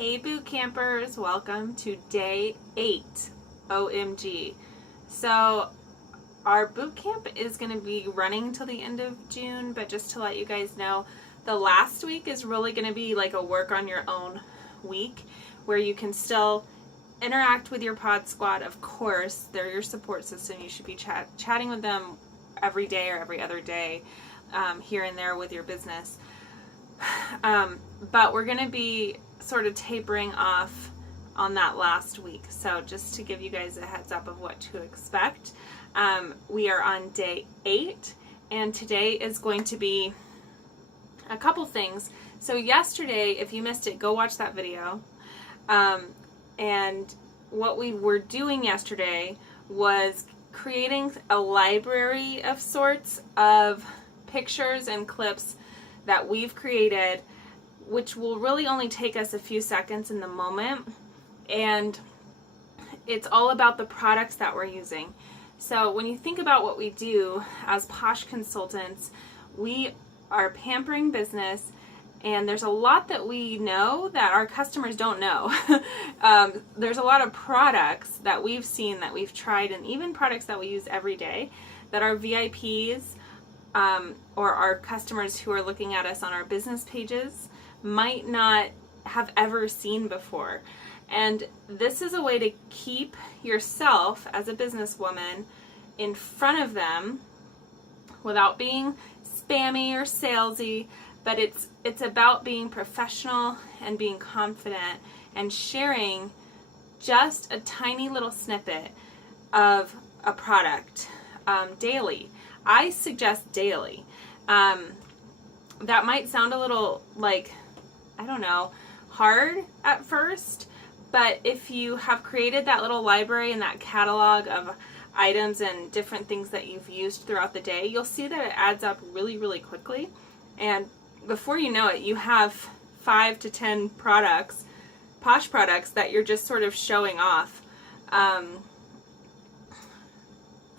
Hey boot campers, welcome to day 8. OMG. So our boot camp is going to be running till the end of June, but just to let you guys know, the last week is really going to be like a work on your own week where you can still interact with your pod squad. Of course, they're your support system. You should be chatting with them every day or every other day, here and there with your business. But we're going to be sort of tapering off on that last week. So just to give you guys a heads up of what to expect, we are on day 8, and today is going to be a couple things. So yesterday, if you missed it, go watch that video. And what we were doing yesterday was creating a library of sorts of pictures and clips that we've created, which will really only take us a few seconds in the moment. And it's all about the products that we're using. So when you think about what we do as Posh consultants, we are pampering business, and there's a lot that we know that our customers don't know. There's a lot of products that we've seen, that we've tried, and even products that we use every day that our VIPs or our customers who are looking at us on our business pages might not have ever seen before. And this is a way to keep yourself as a businesswoman in front of them without being spammy or salesy, but it's about being professional and being confident and sharing just a tiny little snippet of a product daily. I suggest daily. That might sound a little like, I don't know, hard at first, but if you have created that little library and that catalog of items and different things that you've used throughout the day, you'll see that it adds up really, really quickly. And before you know it, you have 5 to 10 products, Posh products, that you're just sort of showing off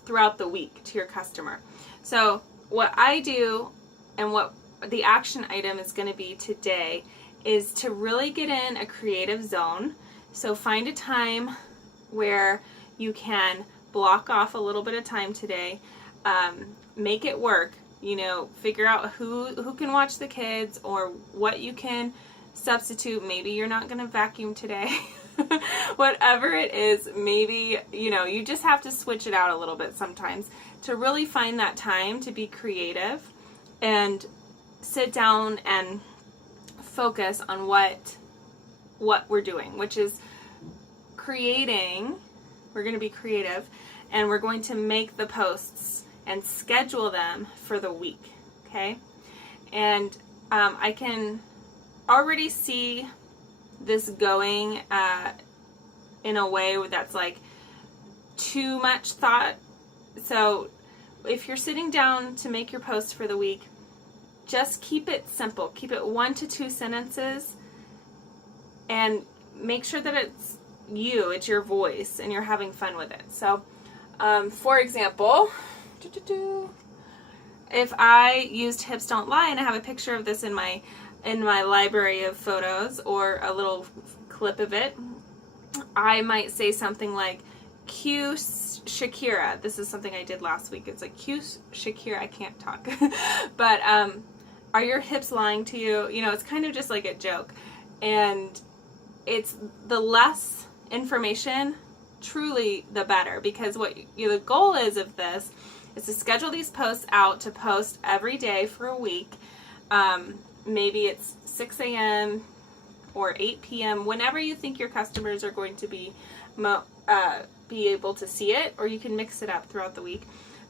throughout the week to your customer. So what I do, and what the action item is going to be today, is to really get in a creative zone. So find a time where you can block off a little bit of time today, make it work. You know, figure out who can watch the kids, or what you can substitute. Maybe you're not going to vacuum today. Whatever it is, maybe, you know, you just have to switch it out a little bit sometimes to really find that time to be creative and sit down and focus on what we're doing, which is creating. We're going to be creative, and we're going to make the posts and schedule them for the week, okay? And I can already see this going in a way that's like too much thought. So if you're sitting down to make your post for the week, just keep it simple. Keep it 1 to 2 sentences, and make sure that it's you, it's your voice, and you're having fun with it. So for example, if I used Hips Don't Lie, and I have a picture of this in my library of photos, or a little clip of it, I might say something like, "Cue Shakira." This is something I did last week. It's like, "Cue Shakira." I can't talk. But are your hips lying to you? You know, it's kind of just like a joke. And it's the less information, truly the better, because what the goal is of this is to schedule these posts out to post every day for a week. Maybe it's 6 a.m. or 8 p.m., whenever you think your customers are going to be able to see it, or you can mix it up throughout the week.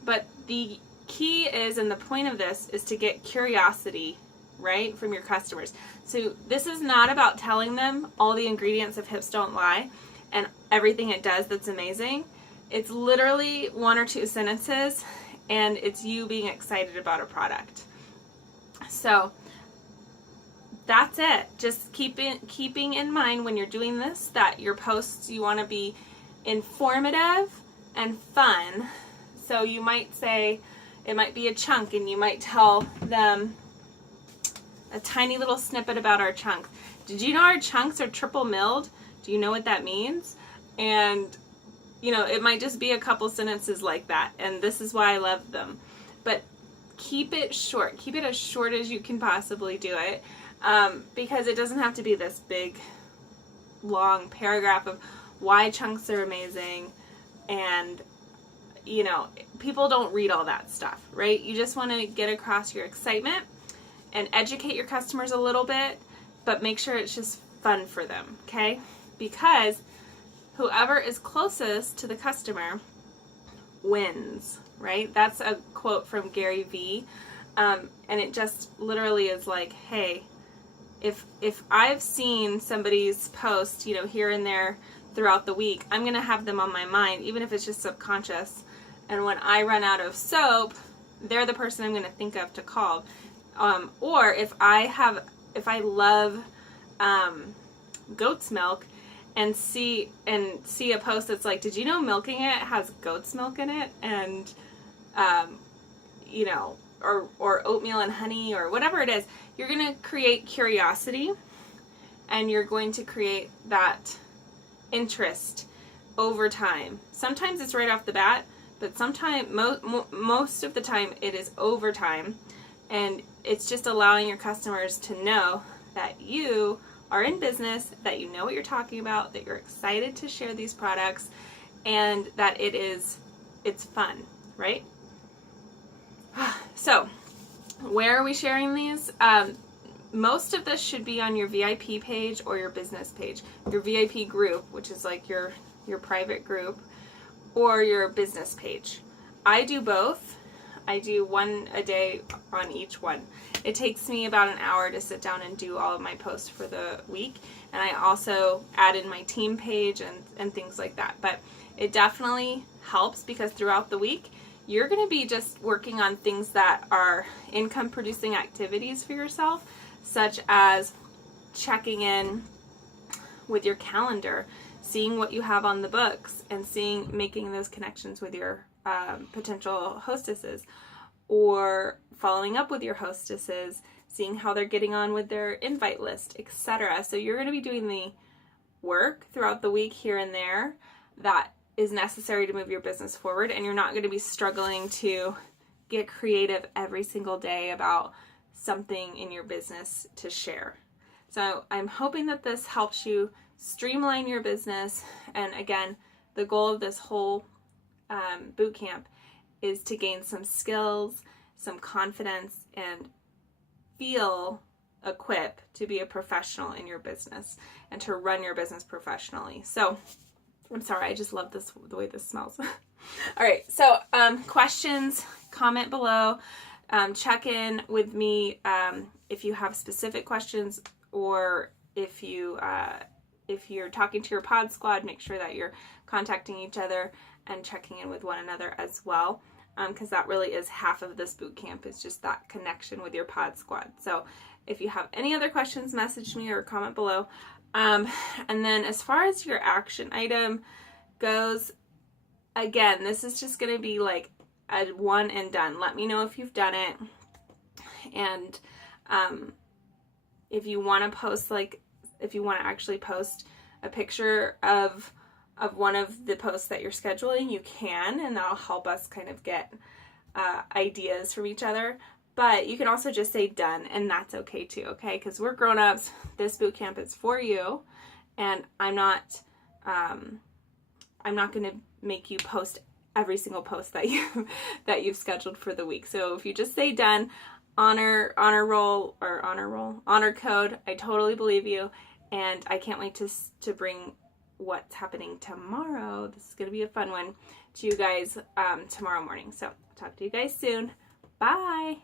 But the key is, and the point of this is to get curiosity, right, from your customers. So this is not about telling them all the ingredients of Hips Don't Lie and everything it does that's amazing. It's literally 1 or 2 sentences, and it's you being excited about a product. So that's it. Just keeping in mind when you're doing this that your posts, you want to be informative and fun. So you might say, it might be a chunk, and you might tell them a tiny little snippet about our chunk. did you know our chunks are triple milled? Do you know what that means? And, you know, it might just be a couple sentences like that. And this is why I love them. But keep it short. Keep it as short as you can possibly do it. Because it doesn't have to be this big, long paragraph of why chunks are amazing. And, you know, people don't read all that stuff, right? You just want to get across your excitement and educate your customers a little bit, but make sure it's just fun for them, okay? Because whoever is closest to the customer wins, right? That's a quote from Gary Vee, and it just literally is like, hey, if I've seen somebody's post, you know, here and there throughout the week, I'm going to have them on my mind, even if it's just subconscious. And when I run out of soap, they're the person I'm going to think of to call. Or if I love goat's milk and see a post that's like, did you know milking it has goat's milk in it? And, you know, or oatmeal and honey or whatever it is, you're going to create curiosity and you're going to create that interest over time. Sometimes it's right off the bat, but sometimes, most of the time it is over time, and it's just allowing your customers to know that you are in business, that you know what you're talking about, that you're excited to share these products, and that it's fun, right? So, where are we sharing these? Most of this should be on your VIP page or your business page. Your VIP group, which is like your private group, or your business page. I do both. I do one a day on each one. It takes me about an hour to sit down and do all of my posts for the week. And I also add in my team page and things like that. But it definitely helps because throughout the week, you're going to be just working on things that are income producing activities for yourself, such as checking in with your calendar, seeing what you have on the books, and making those connections with your potential hostesses, or following up with your hostesses, seeing how they're getting on with their invite list, etc. So you're going to be doing the work throughout the week here and there that is necessary to move your business forward, and you're not going to be struggling to get creative every single day about something in your business to share. So I'm hoping that this helps you streamline your business. And again, the goal of this whole boot camp is to gain some skills, some confidence, and feel equipped to be a professional in your business and to run your business professionally. So I'm sorry, I just love the way this smells. All right, so questions, comment below. Check in with me if you have specific questions, or if you're talking to your pod squad, make sure that you're contacting each other and checking in with one another as well, because that really is half of this boot camp, is just that connection with your pod squad. So if you have any other questions, message me or comment below. And then as far as your action item goes, again, this is just going to be like a one and done. Let me know if you've done it. And if you want to post, if you want to actually post a picture of one of the posts that you're scheduling, you can, and that'll help us kind of get ideas from each other. But you can also just say done, and that's okay too, okay? Because we're grown-ups. This boot camp is for you, and I'm not going to make you post every single post that you've scheduled for the week. So if you just say done, honor code, I totally believe you, and I can't wait to bring what's happening tomorrow. This is going to be a fun one to you guys tomorrow morning. So talk to you guys soon. Bye.